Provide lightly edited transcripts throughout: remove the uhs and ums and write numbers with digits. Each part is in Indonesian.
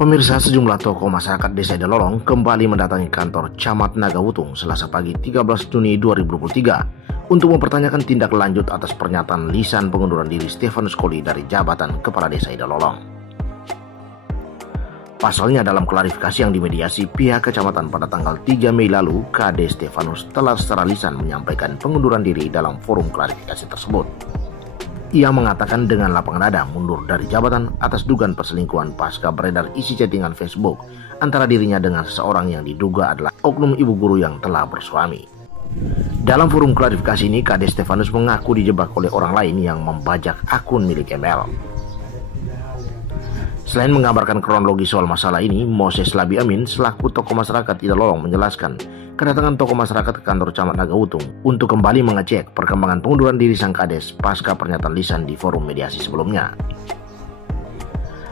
Pemirsa, sejumlah tokoh masyarakat Desa Idalolong kembali mendatangi kantor Camat Nagawutung Selasa pagi 13 Juni 2023 untuk mempertanyakan tindak lanjut atas pernyataan lisan pengunduran diri Stefanus Koli dari jabatan Kepala Desa Idalolong. Pasalnya dalam klarifikasi yang dimediasi pihak kecamatan pada tanggal 3 Mei lalu, KD Stefanus telah secara lisan menyampaikan pengunduran diri dalam forum klarifikasi tersebut. Ia mengatakan dengan lapangan dada mundur dari jabatan atas dugaan perselingkuhan pasca beredar isi chattingan Facebook antara dirinya dengan seseorang yang diduga adalah oknum ibu guru yang telah bersuami. Dalam forum klarifikasi ini, KD Stefanus mengaku dijebak oleh orang lain yang membajak akun milik ML. Selain mengabarkan kronologi soal masalah ini, Moses Labi Amin selaku tokoh masyarakat Idalolong menjelaskan kedatangan tokoh masyarakat ke kantor Camat Nagawutung untuk kembali mengecek perkembangan pengunduran diri sang kades pasca pernyataan lisan di forum mediasi sebelumnya.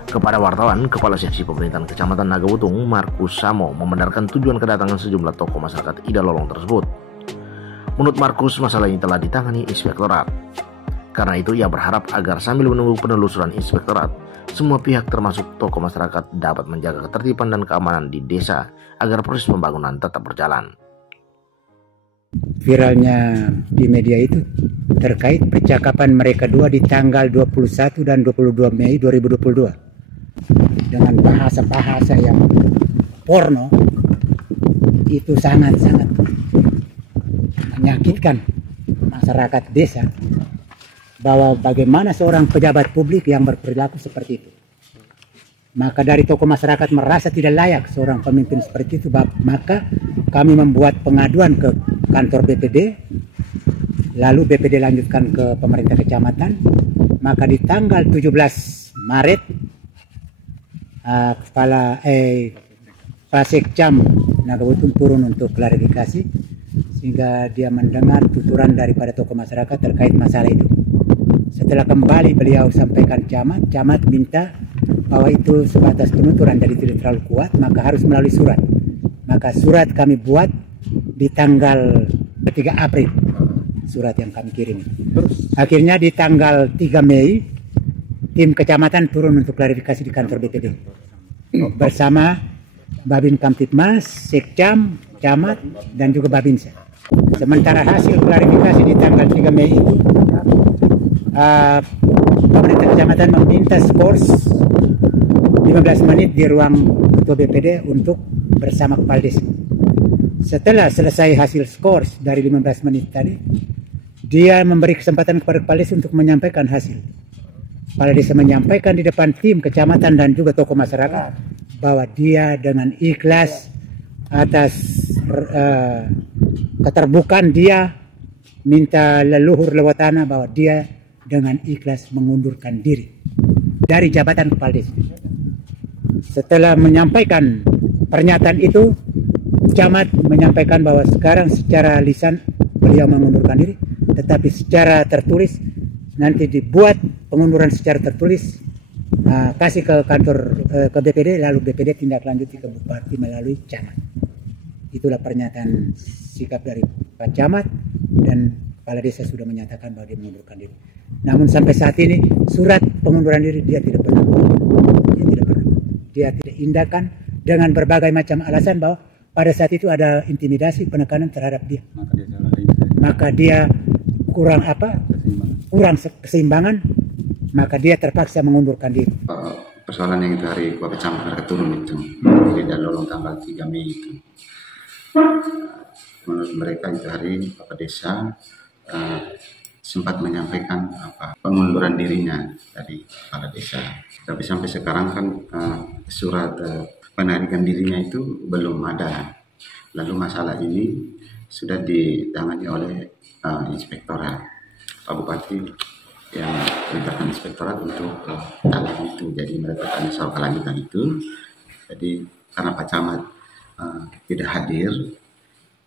Kepada wartawan, Kepala Seksi Pemerintahan Kecamatan Nagawutung, Markus Samo, membenarkan tujuan kedatangan sejumlah tokoh masyarakat Idalolong tersebut. Menurut Markus, masalah ini telah ditangani Inspektorat. Karena itu, ia berharap agar sambil menunggu penelusuran Inspektorat, semua pihak termasuk tokoh masyarakat dapat menjaga ketertiban dan keamanan di desa agar proses pembangunan tetap berjalan. Viralnya di media itu terkait percakapan mereka dua di tanggal 21 dan 22 Mei 2022 dengan bahasa-bahasa yang porno, itu sangat-sangat menyakitkan masyarakat desa, bahwa bagaimana seorang pejabat publik yang berperilaku seperti itu. Maka dari tokoh masyarakat merasa tidak layak seorang pemimpin seperti itu, maka kami membuat pengaduan ke kantor BPD, lalu BPD lanjutkan ke pemerintah kecamatan. Maka di tanggal 17 Maret Kepala Pasekcam Nagawutung turun untuk klarifikasi, sehingga dia mendengar tuturan daripada tokoh masyarakat terkait masalah itu. Setelah kembali beliau sampaikan camat minta bahwa itu sebatas penuturan dari tidak terlalu kuat, maka harus melalui surat. Maka surat kami buat di tanggal 3 April, surat yang kami kirim. Akhirnya di tanggal 3 Mei, tim kecamatan turun untuk klarifikasi di kantor BPD. Bersama Babin Kamtipmas, Sekcam, Camat, dan juga Babinsa. Sementara hasil klarifikasi di tanggal 3 Mei itu, pemerintah kecamatan meminta skors 15 menit di ruang ketua BPD untuk bersama kepala desa. Setelah selesai hasil skors dari 15 menit tadi, dia memberi kesempatan kepada kepala desa untuk menyampaikan hasil. Kepala desa menyampaikan di depan tim kecamatan dan juga tokoh masyarakat bahwa dia dengan ikhlas atas keterbukaan dia minta leluhur lewat tanah, bahwa dia dengan ikhlas mengundurkan diri dari jabatan kepala desa. Setelah menyampaikan pernyataan itu, camat menyampaikan bahwa sekarang secara lisan beliau mengundurkan diri, tetapi secara tertulis nanti dibuat pengunduran secara tertulis, kasih ke kantor ke BPD, lalu BPD tindak lanjuti ke bupati melalui camat. Itulah pernyataan sikap dari Pak Camat, dan kepala desa sudah menyatakan bahwa dia mengundurkan diri. Namun sampai saat ini surat pengunduran diri dia tidak pernah. Dia tidak indahkan dengan berbagai macam alasan bahwa pada saat itu ada intimidasi, penekanan terhadap dia. Maka dia kurang keseimbangan, maka dia terpaksa mengundurkan diri. Persoalan yang dari Bapak Camat turun itu di Idalolong tanggal 3 Mei itu, menurut mereka itu hari Bapak Desa sempat menyampaikan pengunduran dirinya dari kepala desa, tapi sampai sekarang kan surat penarikan dirinya itu belum ada. Lalu masalah ini sudah ditangani oleh Inspektorat. Pak Bupati yang memerintahkan Inspektorat untuk tangani itu, jadi mereka tanya soal kelanjutan itu. Jadi karena Pak Camat tidak hadir,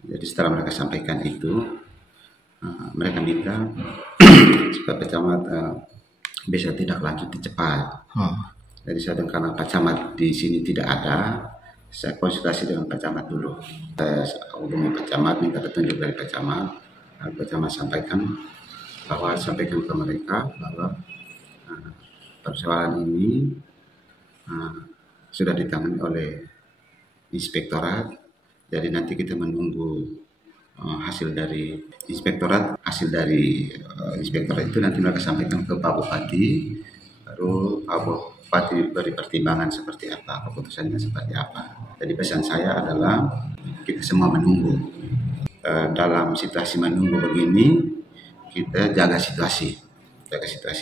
jadi setelah mereka sampaikan itu, mereka minta supaya Pak Camat bisa tidak lanjut cepat. Jadi saya karena Pak Camat di sini tidak ada, saya konsultasi dengan Pak Camat dulu. Saya hubungi Pak Camat, minta petunjuk dari Pak Camat. Pak Camat sampaikan ke mereka bahwa persoalan ini sudah ditangani oleh inspektorat. Jadi nanti kita menunggu hasil dari inspektorat. Hasil dari inspektorat itu nanti mereka sampaikan ke Pak Bupati, baru Pak Bupati beri pertimbangan seperti apa, keputusannya seperti apa. Jadi pesan saya adalah kita semua menunggu. Dalam situasi menunggu begini, kita jaga situasi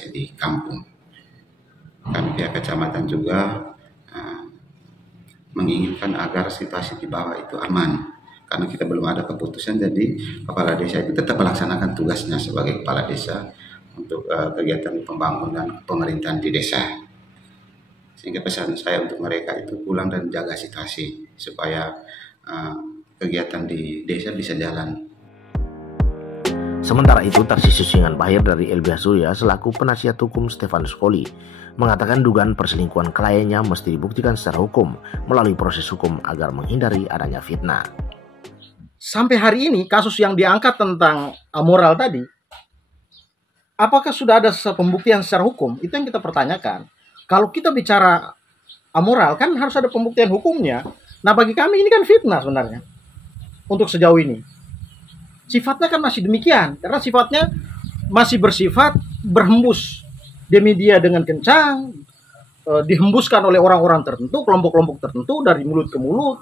di kampung. Kami pihak kecamatan juga menginginkan agar situasi di bawah itu aman, karena kita belum ada keputusan. Jadi kepala desa itu tetap melaksanakan tugasnya sebagai kepala desa untuk kegiatan pembangunan pemerintahan di desa. Sehingga pesan saya untuk mereka itu pulang dan jaga situasi supaya kegiatan di desa bisa jalan. Sementara itu, Tarsius Singan Bahir dari LBH Surya selaku penasihat hukum Stefanus Koli mengatakan dugaan perselingkuhan kliennya mesti dibuktikan secara hukum melalui proses hukum agar menghindari adanya fitnah. Sampai hari ini kasus yang diangkat tentang amoral tadi, apakah sudah ada pembuktian secara hukum? Itu yang kita pertanyakan. Kalau kita bicara amoral kan harus ada pembuktian hukumnya. Nah, bagi kami ini kan fitnah sebenarnya untuk sejauh ini. Sifatnya kan masih demikian, karena sifatnya masih bersifat berhembus di media dengan kencang, dihembuskan oleh orang-orang tertentu, kelompok-kelompok tertentu dari mulut ke mulut.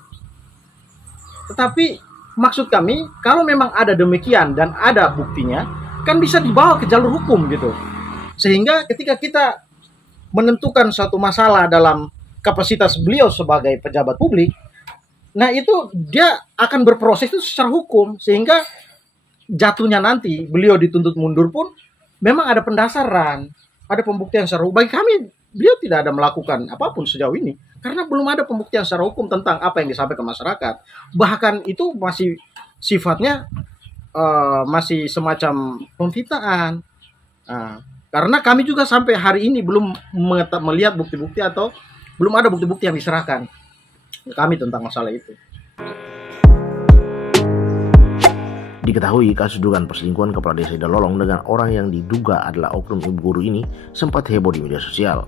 Tetapi maksud kami, kalau memang ada demikian dan ada buktinya, kan bisa dibawa ke jalur hukum gitu. Sehingga ketika kita menentukan suatu masalah dalam kapasitas beliau sebagai pejabat publik, nah itu dia akan berproses itu secara hukum, sehingga jatuhnya nanti beliau dituntut mundur pun memang ada pendasaran, ada pembuktian secara hukum. Bagi kami beliau tidak ada melakukan apapun sejauh ini karena belum ada pembuktian secara hukum tentang apa yang disampaikan ke masyarakat. Bahkan itu masih sifatnya masih semacam pemfitnaan. Karena kami juga sampai hari ini belum melihat bukti-bukti atau belum ada bukti-bukti yang diserahkan ke kami tentang masalah itu. Diketahui kasus dugaan perselingkuhan kepala desa Dalolong dengan orang yang diduga adalah oknum ibu guru ini sempat heboh di media sosial.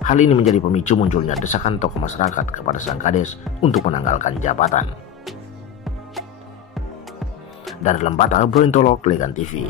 Hal ini menjadi pemicu munculnya desakan tokoh masyarakat kepada sang kades untuk menanggalkan jabatan. Dari Lembata, Bro Intolok, Legan TV.